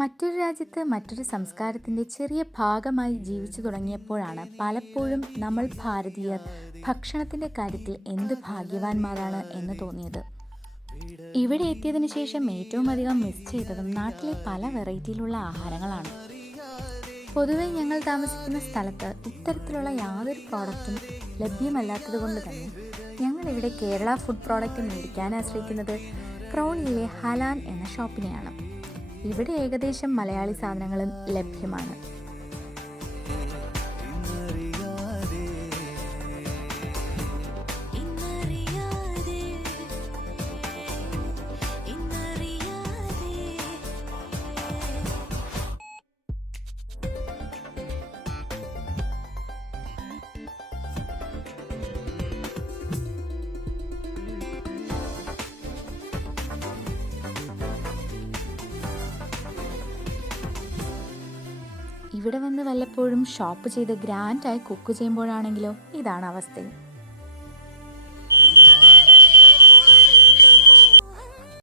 മറ്റൊരു രാജ്യത്ത് മറ്റൊരു സംസ്കാരത്തിൻ്റെ ചെറിയ ഭാഗമായി ജീവിച്ചു തുടങ്ങിയപ്പോഴാണ് പലപ്പോഴും നമ്മൾ ഭാരതീയർ ഭക്ഷണത്തിൻ്റെ കാര്യത്തിൽ എന്ത് ഭാഗ്യവാന്മാരാണ് എന്ന് തോന്നിയത്. ഇവിടെ എത്തിയതിനു ശേഷം ഏറ്റവും അധികം മിസ് ചെയ്തതും നാട്ടിലെ പല വെറൈറ്റിയിലുള്ള ആഹാരങ്ങളാണ്. പൊതുവെ ഞങ്ങൾ താമസിക്കുന്ന സ്ഥലത്ത് ഇത്തരത്തിലുള്ള യാതൊരു പ്രോഡക്റ്റും ലഭ്യമല്ലാത്തത് കൊണ്ട് തന്നെ ഞങ്ങളിവിടെ കേരള ഫുഡ് പ്രോഡക്റ്റ് മേടിക്കാൻ ആശ്രയിക്കുന്നത് ക്രൗണിയിലെ ഹലാൻ എന്ന ഷോപ്പിനെയാണ്. ഇവിടെ ഏകദേശം മലയാളി സാധനങ്ങളും ലഭ്യമാണ്. ഇവിടെ വന്ന് വല്ലപ്പോഴും ഷോപ്പ് ചെയ്ത് ഗ്രാൻഡായി കുക്ക് ചെയ്യുമ്പോഴാണെങ്കിലോ ഇതാണ് അവസ്ഥയും.